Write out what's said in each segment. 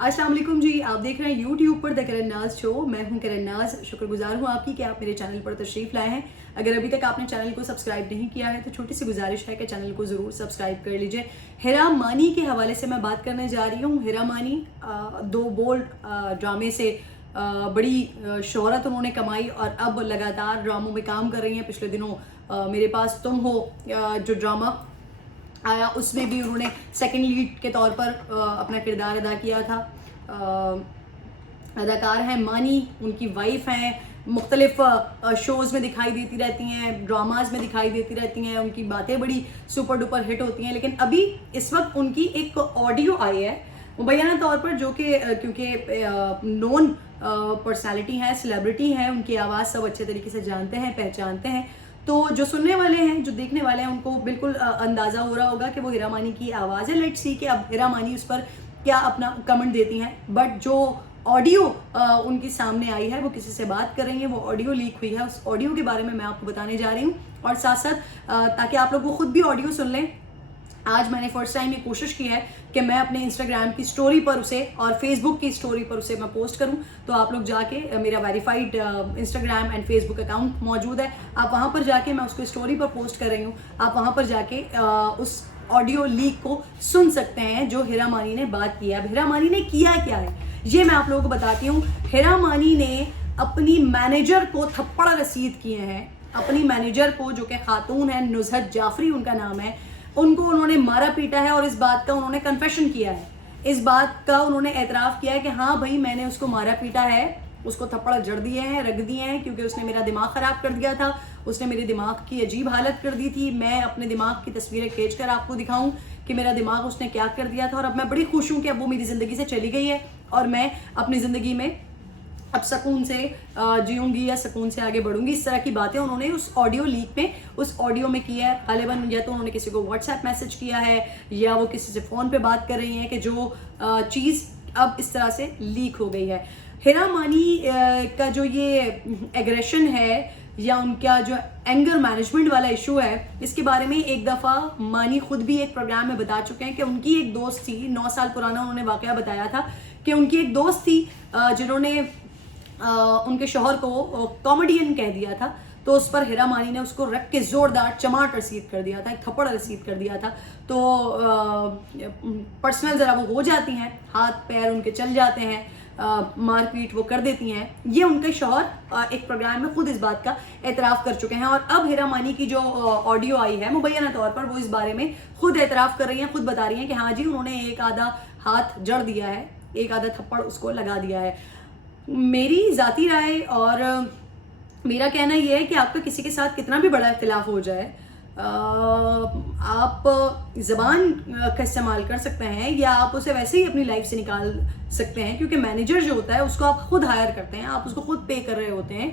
अस्सलाम वालेकुम जी, आप देख रहे हैं यूट्यूब पर द करण नाज शो। मैं हूं करण नाज। शुक्रगुजार हूं आपकी कि आप मेरे चैनल पर तशरीफ लाए हैं। अगर अभी तक आपने चैनल को सब्सक्राइब नहीं किया है तो छोटी सी गुजारिश है कि चैनल को ज़रूर सब्सक्राइब कर लीजिए। हिरा मानी के हवाले से मैं बात करने जा रही हूँ। हिरा मानी दो बोल्ड ड्रामे से बड़ी शोहरत उन्होंने कमाई और अब लगातार ड्रामों में काम कर रही हैं। पिछले दिनों मेरे पास तुम हो जो ड्रामा आया उसमें भी उन्होंने सेकंड लीड के तौर पर अपना किरदार अदा किया था। अदाकार हैं मानी, उनकी वाइफ हैं, मुख्तलिफ शोज़ में दिखाई देती रहती हैं, ड्रामाज में दिखाई देती रहती हैं, उनकी बातें बड़ी सुपर डुपर हिट होती हैं। लेकिन अभी इस वक्त उनकी एक ऑडियो आई है मुबैना तौर पर, जो कि क्योंकि नोन पर्सनालिटी हैं, सेलिब्रिटी हैं, उनकी आवाज़ सब अच्छे तरीके से जानते हैं, पहचानते हैं। तो जो सुनने वाले हैं, जो देखने वाले हैं, उनको बिल्कुल अंदाज़ा हो रहा होगा कि वो हिरा मानी की आवाज़ है। लेट्स सी कि अब हिरा मानी उस पर क्या अपना कमेंट देती हैं। बट जो ऑडियो उनके सामने आई है, वो किसी से बात कर रही हैं, वो ऑडियो लीक हुई है। उस ऑडियो के बारे में मैं आपको बताने जा रही हूँ और साथ साथ ताकि आप लोग वो खुद भी ऑडियो सुन लें, आज मैंने फर्स्ट टाइम ये कोशिश की है कि मैं अपने इंस्टाग्राम की स्टोरी पर उसे और फेसबुक की स्टोरी पर उसे मैं पोस्ट करूं। तो आप लोग जाके, मेरा verified Instagram and Facebook account मौजूद है, आप वहां पर जाके, मैं उसको स्टोरी पर पोस्ट कर रही हूँ, आप वहां पर जाके उस ऑडियो लीक को सुन सकते हैं जो हिरा मानी ने बात की है। अब हिरा मानी ने किया क्या है ये मैं आप लोगों को बताती हूँ। हिरा मानी ने अपनी मैनेजर को थप्पड़ रसीद किए हैं। अपनी मैनेजर को, जो कि खातून है, नुज़हत जाफरी उनका नाम है, उनको उन्होंने मारा पीटा है और इस बात का उन्होंने कन्फेशन किया है। इस बात का उन्होंने एतराफ़ किया है कि हाँ भाई, मैंने उसको मारा पीटा है, उसको थप्पड़ जड़ दिए हैं, रख दिए हैं, क्योंकि उसने मेरा दिमाग ख़राब कर दिया था, उसने मेरे दिमाग की अजीब हालत कर दी थी। मैं अपने दिमाग की तस्वीरें खींच कर आपको दिखाऊं कि मेरा दिमाग उसने क्या कर दिया था। और अब मैं बड़ी खुश हूँ कि अब वो मेरी ज़िंदगी से चली गई है और मैं अपनी ज़िंदगी में अब सुकून से जीऊंगी या सुकून से आगे बढ़ूंगी। इस तरह की बातें उन्होंने उस ऑडियो लीक में, उस ऑडियो में की है। गालिबन या तो उन्होंने किसी को व्हाट्सएप मैसेज किया है या वो किसी से फ़ोन पे बात कर रही हैं कि जो चीज़ अब इस तरह से लीक हो गई है। हिरा मानी का जो ये एग्रेशन है या उनका जो एंगर मैनेजमेंट वाला इशू है, इसके बारे में एक दफ़ा मानी खुद भी एक प्रोग्राम में बता चुके हैं कि उनकी एक दोस्त थी, 9 साल पुराना उन्होंने वाकया बताया था कि उनकी एक दोस्त थी जिन्होंने उनके शौहर को कॉमेडियन कह दिया था। तो उस पर हिरा मानी ने उसको रख के जोरदार चमाट रसीद कर दिया था, एक थप्पड़ रसीद कर दिया था। तो पर्सनल ज़रा वो हो जाती हैं, हाथ पैर उनके चल जाते हैं, मारपीट वो कर देती हैं। ये उनके शौहर एक प्रोग्राम में खुद इस बात का एतराफ़ कर चुके हैं और अब हिरा मानी की जो ऑडियो आई है मुबैना तौर पर, वो इस बारे में खुद एतराफ़ कर रही हैं, खुद बता रही हैं कि हाँ जी, उन्होंने एक आधा हाथ जड़ दिया है, एक आधा थप्पड़ उसको लगा दिया है। मेरी ज़ाती राय और मेरा कहना यह है कि आपका किसी के साथ कितना भी बड़ा इख्तिलाफ हो जाए, आप ज़बान का इस्तेमाल कर सकते हैं या आप उसे वैसे ही अपनी लाइफ से निकाल सकते हैं, क्योंकि मैनेजर जो होता है उसको आप खुद हायर करते हैं, आप उसको खुद पे कर रहे होते हैं,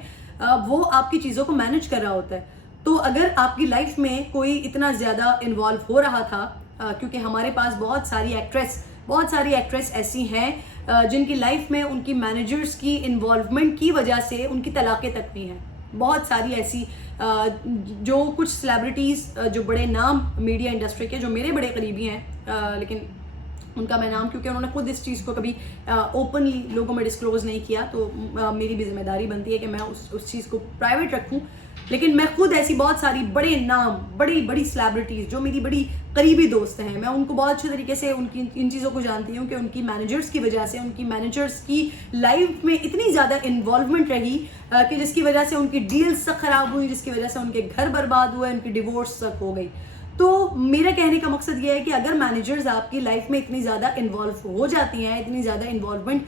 वो आपकी चीज़ों को मैनेज कर रहा होता है। तो अगर आपकी लाइफ में कोई इतना ज़्यादा इन्वॉल्व हो रहा था, क्योंकि हमारे पास बहुत सारी एक्ट्रेस ऐसी हैं जिनकी लाइफ में उनकी मैनेजर्स की इन्वॉल्वमेंट की वजह से उनकी तलाक़ें तक भी हैं। बहुत सारी ऐसी जो कुछ सेलिब्रिटीज़ जो बड़े नाम मीडिया इंडस्ट्री के, जो मेरे बड़े करीबी हैं, लेकिन उनका मैं नाम, क्योंकि उन्होंने खुद इस चीज़ को कभी ओपनली लोगों में डिस्क्लोज़ नहीं किया, तो मेरी भी जिम्मेदारी बनती है कि मैं उस चीज़ को प्राइवेट रखूं। लेकिन मैं खुद ऐसी बहुत सारी बड़े नाम, बड़ी सेलिब्रिटीज़ जो मेरी बड़ी करीबी दोस्त हैं, मैं उनको बहुत अच्छे तरीके से उनकी इन चीज़ों को जानती हूँ कि उनकी मैनेजर्स की वजह से, उनकी मैनेजर्स की लाइफ में इतनी ज़्यादा इन्वॉल्वमेंट रही कि जिसकी वजह से उनकी डील्स तक ख़राब हुई, जिसकी वजह से उनके घर बर्बाद हुए, उनकी डिवोर्स तक हो गई। तो मेरा कहने का मकसद ये है कि अगर मैनेजर्स आपकी लाइफ में इतनी ज़्यादा इन्वॉल्व हो जाती हैं, इतनी ज़्यादा इन्वॉल्वमेंट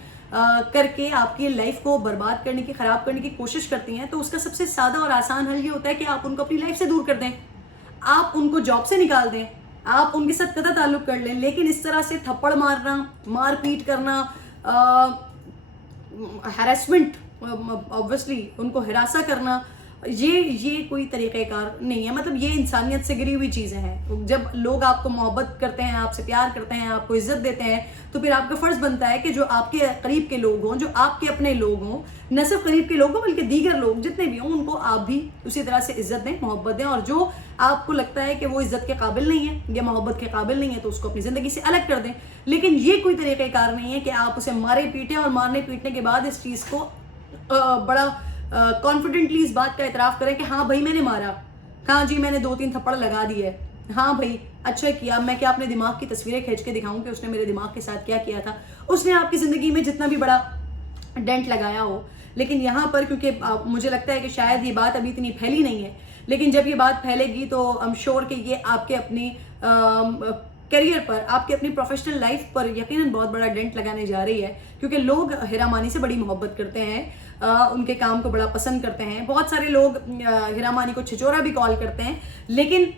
करके आपकी लाइफ को बर्बाद करने की, ख़राब करने की कोशिश करती हैं, तो उसका सबसे सादा और आसान हल ये होता है कि आप उनको अपनी लाइफ से दूर कर दें, आप उनको जॉब से निकाल दें, आप उनके साथ कतई ताल्लुक़ कर लें। लेकिन इस तरह से थप्पड़ मारना, मारपीट करना, हैरेसमेंट, ऑब्वियसली उनको हिरासा करना, ये कोई तरीक़ेकार नहीं है। मतलब ये इंसानियत से गिरी हुई चीज़ें हैं। जब लोग आपको मोहब्बत करते हैं, आपसे प्यार करते हैं, आपको इज्जत देते हैं, तो फिर आपका फ़र्ज़ बनता है कि जो आपके करीब के लोग हों, जो आपके अपने लोग हों, न सिर्फ करीब के लोग हों बल्कि दीगर लोग जितने भी हों, उनको आप भी उसी तरह से इज्जत दें, मोहब्बत दें। और जो आपको लगता है कि वो इज्जत के काबिल नहीं है या मोहब्बत के काबिल नहीं है, तो उसको अपनी ज़िंदगी से अलग कर दें। लेकिन ये कोई तरीक़ेकार नहीं है कि आप उसे मारे पीटें और मारने पीटने के बाद इस चीज़ को बड़ा कॉन्फिडेंटली इस बात का एतराफ़ करें कि हाँ भाई मैंने मारा, हाँ जी मैंने 2-3 थप्पड़ लगा दिए, हाँ भाई अच्छा किया। मैं क्या अपने दिमाग की तस्वीरें खींच के दिखाऊं कि उसने मेरे दिमाग के साथ क्या किया था? उसने आपकी ज़िंदगी में जितना भी बड़ा डेंट लगाया हो। लेकिन यहाँ पर क्योंकि मुझे लगता है कि शायद ये बात अभी इतनी फैली नहीं है, लेकिन जब ये बात फैलेगी तो आई एम श्योर कि ये आपके अपनी करियर पर, आपके अपनी प्रोफेशनल लाइफ पर यकीनन बहुत बड़ा डेंट लगाने जा रही है। क्योंकि लोग हीरा मानी से बड़ी मोहब्बत करते हैं, उनके काम को बड़ा पसंद करते हैं। बहुत सारे लोग हीरा मानी को छिचोरा भी कॉल करते हैं, लेकिन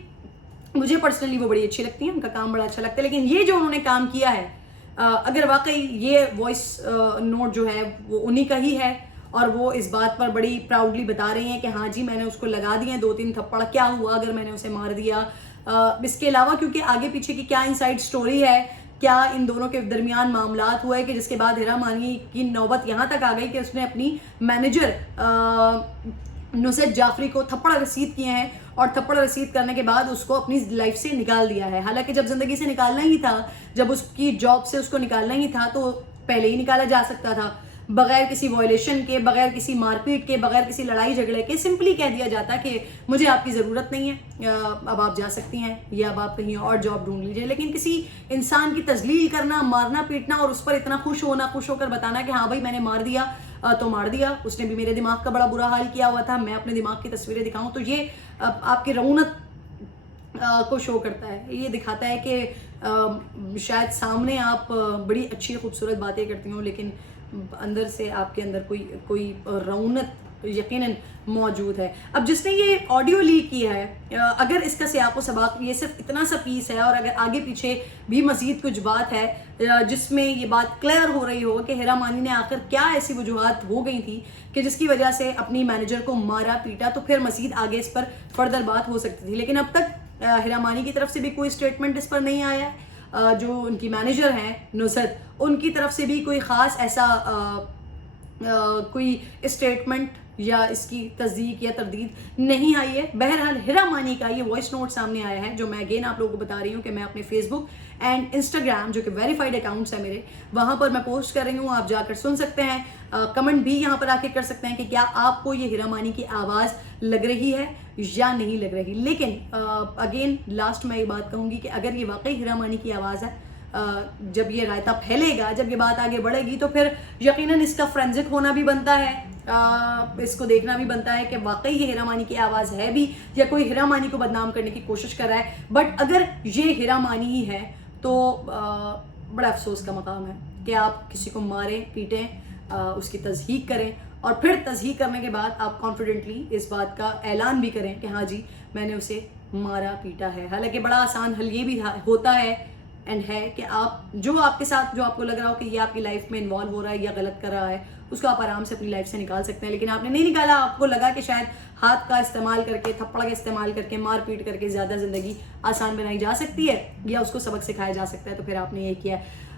मुझे पर्सनली वो बड़ी अच्छी लगती है, उनका काम बड़ा अच्छा लगता है। लेकिन ये जो उन्होंने काम किया है, अगर वाकई ये वॉइस नोट जो है वो उन्हीं का ही है और वो इस बात पर बड़ी प्राउडली बता रही हैं कि हाँ जी मैंने उसको लगा दिए 2-3 थप्पड़, क्या हुआ अगर मैंने उसे मार दिया। इसके अलावा क्योंकि आगे पीछे की क्या इनसाइड स्टोरी है, क्या इन दोनों के दरमियान मामलात हुए कि जिसके बाद हीरा मानी की नौबत यहाँ तक आ गई कि उसने अपनी मैनेजर नुसरत जाफरी को थप्पड़ रसीद किए हैं और थप्पड़ रसीद करने के बाद उसको अपनी लाइफ से निकाल दिया है। हालांकि जब जिंदगी से निकालना ही था, जब उसकी जॉब से उसको निकालना ही था, तो पहले ही निकाला जा सकता था, बगैर किसी वॉयलेशन के, बगैर किसी मारपीट के, बगैर किसी लड़ाई झगड़े के। सिंपली कह दिया जाता कि मुझे आपकी ज़रूरत नहीं है, अब आप जा सकती हैं या अब आप कहीं और जॉब ढूंढ लीजिए। लेकिन किसी इंसान की तजलील करना, मारना पीटना और उस पर इतना खुश होकर बताना कि हाँ भाई मैंने मार दिया तो मार दिया, उसने भी मेरे दिमाग का बड़ा बुरा हाल किया हुआ था, मैं अपने दिमाग की तस्वीरें दिखाऊं, तो ये आपकी रौनक को शो करता है। ये दिखाता है कि शायद सामने आप बड़ी अच्छी खूबसूरत बातें करती हो, लेकिन अंदर से आपके अंदर कोई रौनक यकीनन मौजूद है। अब जिसने ये ऑडियो लीक किया है, अगर इसका सियाक़ो सबाक़ ये सिर्फ इतना सा पीस है और अगर आगे पीछे भी मज़ीद कुछ बात है जिसमें ये बात क्लियर हो रही हो कि हीरा मानी ने आखिर क्या ऐसी वजूहात हो गई थी कि जिसकी वजह से अपनी मैनेजर को मारा पीटा, तो फिर मज़ीद आगे इस पर फर्दर बात हो सकती थी। लेकिन अब तक हीरा मानी की तरफ से भी कोई स्टेटमेंट इस पर नहीं आया है। जो उनकी मैनेजर हैं नुसरत, उनकी तरफ से भी कोई ख़ास ऐसा कोई स्टेटमेंट या इसकी तस्दीक या तरदीद नहीं आई है। बहरहाल हीरा मानी का ये वॉइस नोट सामने आया है, जो मैं अगेन आप लोगों को बता रही हूँ कि मैं अपने फेसबुक एंड इंस्टाग्राम, जो कि वेरीफाइड अकाउंट्स है मेरे, वहाँ पर मैं पोस्ट कर रही हूँ। आप जाकर सुन सकते हैं, कमेंट भी यहाँ पर आके कर सकते हैं कि क्या आपको ये हीरा मानी की आवाज़ लग रही है या नहीं लग रही। लेकिन अगेन लास्ट में ये बात कहूँगी कि अगर ये वाकई हीरा मानी की आवाज़ है, जब ये रायता फैलेगा, जब ये बात आगे बढ़ेगी, तो फिर यकीनन इसका फ्रेंजिक होना भी बनता है, इसको देखना भी बनता है कि वाकई ये हीरा मानी की आवाज़ है भी या कोई हीरा मानी को बदनाम करने की कोशिश कर रहा है। बट अगर ये हीरा मानी ही है तो बड़ा अफसोस का मकाम है कि आप किसी को मारें पीटें, उसकी तज़हीक करें और फिर तज़हीक करने के बाद आप कॉन्फिडेंटली इस बात का ऐलान भी करें कि हाँ जी मैंने उसे मारा पीटा है। हालांकि बड़ा आसान हल ये भी होता है एंड है कि आप जो आपके साथ जो आपको लग रहा हो कि ये आपकी लाइफ में इन्वॉल्व हो रहा है या गलत कर रहा है, उसको आप आराम से अपनी लाइफ से निकाल सकते हैं। लेकिन आपने नहीं निकाला, आपको लगा कि शायद हाथ का इस्तेमाल करके, थप्पड़ का इस्तेमाल करके, मार पीट करके ज़्यादा ज़िंदगी आसान बनाई जा सकती है या उसको सबक सिखाया जा सकता है, तो फिर आपने ये किया है।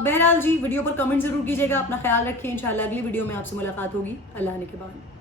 बहरहाल जी, वीडियो पर कमेंट ज़रूर कीजिएगा, अपना ख्याल रखिए। इंशाल्लाह अगली वीडियो में आपसे मुलाकात होगी। अल्लाह ने के बाद।